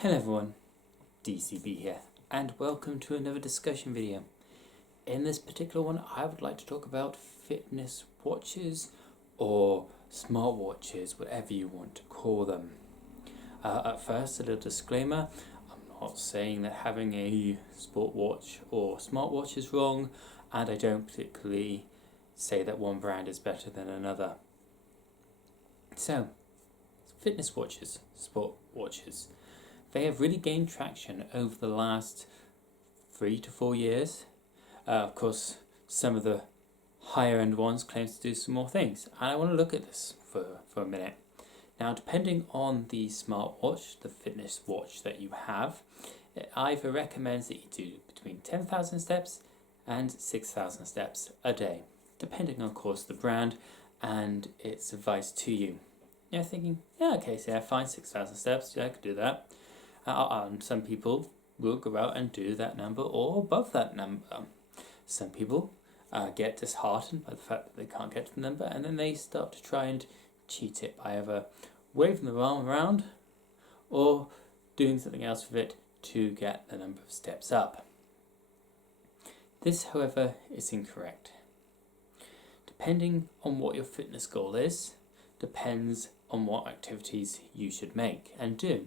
Hello everyone, DCB here, and welcome to another discussion video. In this particular one, I would like to talk about fitness watches or smartwatches, whatever you want to call them. At first, a little disclaimer, I'm not saying that having a sport watch or smartwatch is wrong, and I don't particularly say that one brand is better than another. So, fitness watches, sport watches. They have really gained traction over the last 3 to 4 years. Of course, some of the higher end ones claim to do some more things. And I want to look at this for a minute. Now, depending on the smartwatch, the fitness watch that you have, it either recommends that you do between 10,000 steps and 6,000 steps a day, depending on, of course, the brand and its advice to you. You're thinking, yeah, okay, so yeah, fine, 6,000 steps, yeah, I could do that. Some people will go out and do that number or above that number. Some people get disheartened by the fact that they can't get to the number, and then they start to try and cheat it by either waving the arm around or doing something else with it to get the number of steps up. This, however, is incorrect. Depending on what your fitness goal is, depends on what activities you should make and do.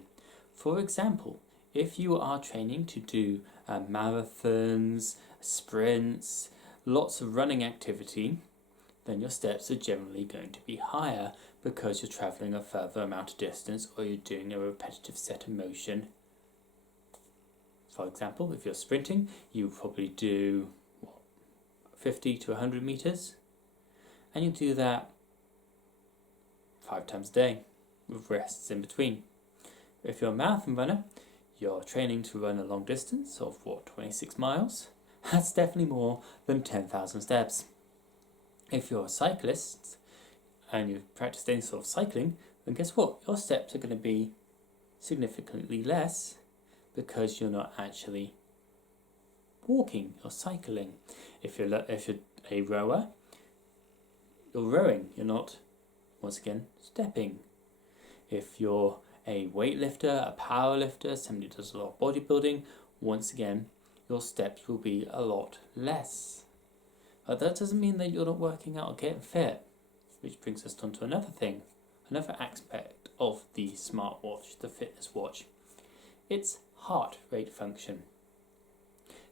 For example, if you are training to do marathons, sprints, lots of running activity, then your steps are generally going to be higher because you're travelling a further amount of distance or you're doing a repetitive set of motion. For example, if you're sprinting, you probably do 50 to 100 meters, and you do that 5 times a day with rests in between. If you're a marathon runner, you're training to run a long distance of 26 miles. That's definitely more than 10,000 steps. If you're a cyclist and you've practiced any sort of cycling, then guess what? Your steps are going to be significantly less because you're not actually walking or cycling. If you're a rower, you're rowing. You're not, once again, stepping. If you're a weightlifter, a power lifter, somebody who does a lot of bodybuilding, once again, your steps will be a lot less. But that doesn't mean that you're not working out or getting fit, which brings us on to another thing, another aspect of the smartwatch, the fitness watch. It's heart rate function.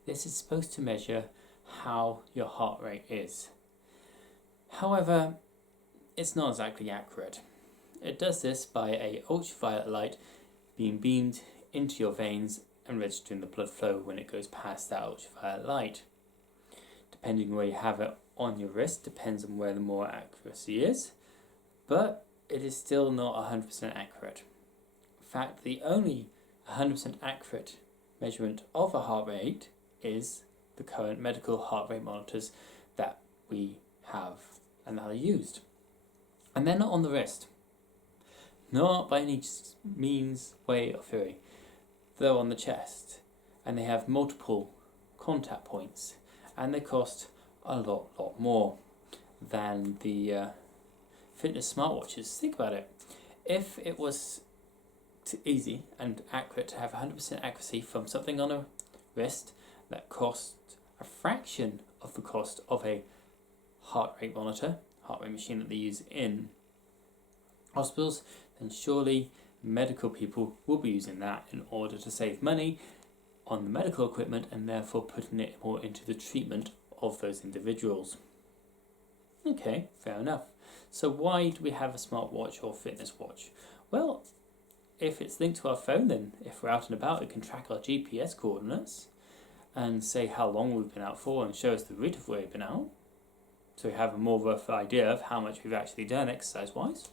This is supposed to measure how your heart rate is. However, it's not exactly accurate. It does this by a ultraviolet light being beamed into your veins and registering the blood flow when it goes past that ultraviolet light. Depending where you have it on your wrist depends on where the more accuracy is, but it is still not 100% accurate. In fact, the only 100% accurate measurement of a heart rate is the current medical heart rate monitors that we have and that are used. And they're not on the wrist. Not by any means, way, or theory. They're on the chest, and they have multiple contact points, and they cost a lot more than the fitness smartwatches. Think about it. If it was easy and accurate to have 100% accuracy from something on a wrist that cost a fraction of the cost of a heart rate monitor, heart rate machine that they use in hospitals, then surely medical people will be using that in order to save money on the medical equipment and therefore putting it more into the treatment of those individuals. Okay, fair enough. So why do we have a smartwatch or fitness watch? Well, if it's linked to our phone, then if we're out and about, it can track our GPS coordinates and say how long we've been out for and show us the route of where we've been out. So we have a more rough idea of how much we've actually done exercise-wise.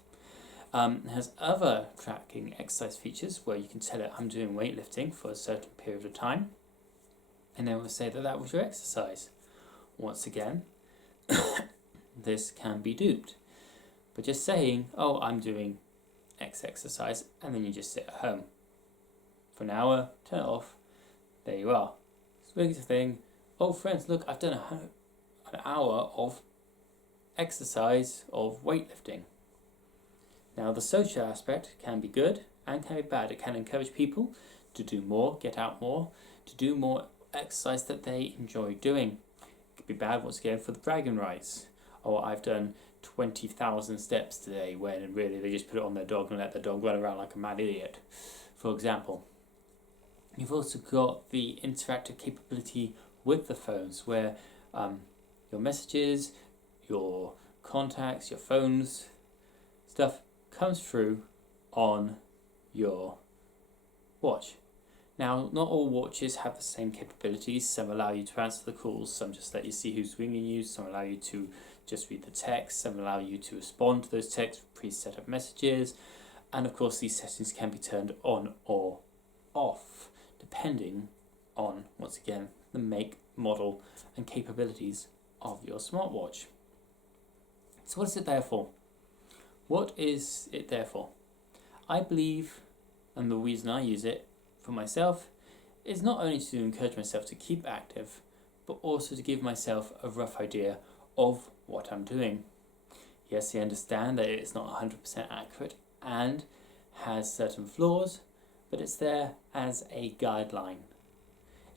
It has other tracking exercise features where you can tell it I'm doing weightlifting for a certain period of time, and then we'll say that was your exercise. Once again, this can be duped. But just saying, oh, I'm doing X exercise, and then you just sit at home for an hour, turn it off, there you are. Speaking to thing, oh friends, look, I've done an hour of exercise, of weightlifting. Now, the social aspect can be good, and can be bad. It can encourage people to do more, get out more, to do more exercise that they enjoy doing. It could be bad once again for the bragging rights. Oh, I've done 20,000 steps today, when really they just put it on their dog and let the dog run around like a mad idiot, for example. You've also got the interactive capability with the phones, where your messages, your contacts, your phones, stuff comes through on your watch. Now, not all watches have the same capabilities. Some allow you to answer the calls, some just let you see who's ringing you, some allow you to just read the text, some allow you to respond to those texts with pre-set up messages, and of course these settings can be turned on or off depending on, once again, the make, model and capabilities of your smartwatch. So what is it there for? What is it there for? I believe, and the reason I use it for myself, is not only to encourage myself to keep active, but also to give myself a rough idea of what I'm doing. Yes, I understand that it's not 100% accurate and has certain flaws, but it's there as a guideline.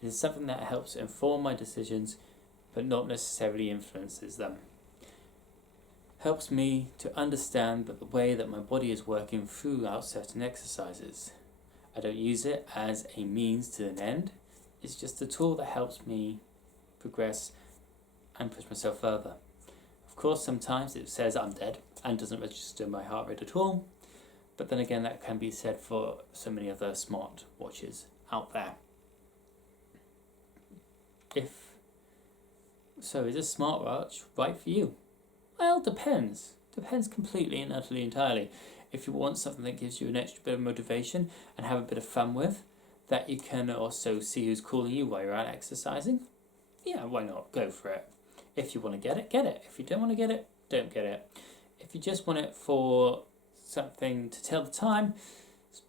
It is something that helps inform my decisions, but not necessarily influences them. Helps me to understand that the way that my body is working throughout certain exercises. I don't use it as a means to an end. It's just a tool that helps me progress and push myself further. Of course, sometimes it says I'm dead and doesn't register my heart rate at all, but then again, that can be said for so many other smart watches out there. Is a smartwatch right for you? Well, depends. Depends completely and utterly entirely. If you want something that gives you an extra bit of motivation and have a bit of fun with, that you can also see who's calling you while you're out exercising, yeah, why not? Go for it. If you want to get it, get it. If you don't want to get it, don't get it. If you just want it for something to tell the time, it's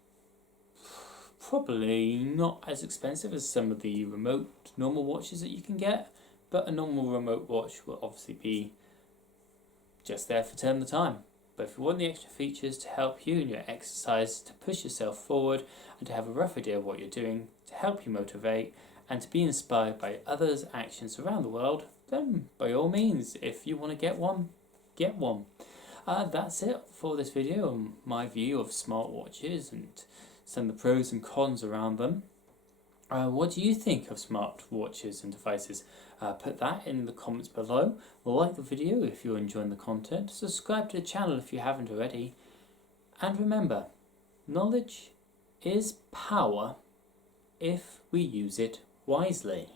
probably not as expensive as some of the remote normal watches that you can get, but a normal remote watch will obviously be just there for telling the time. But if you want the extra features to help you in your exercise, to push yourself forward and to have a rough idea of what you're doing, to help you motivate and to be inspired by others' actions around the world, then by all means, if you want to get one, get one. That's it for this video on my view of smartwatches and some of the pros and cons around them. What do you think of smartwatches and devices? Put that in the comments below. Like the video if you're enjoying the content. Subscribe to the channel if you haven't already. And remember, knowledge is power if we use it wisely.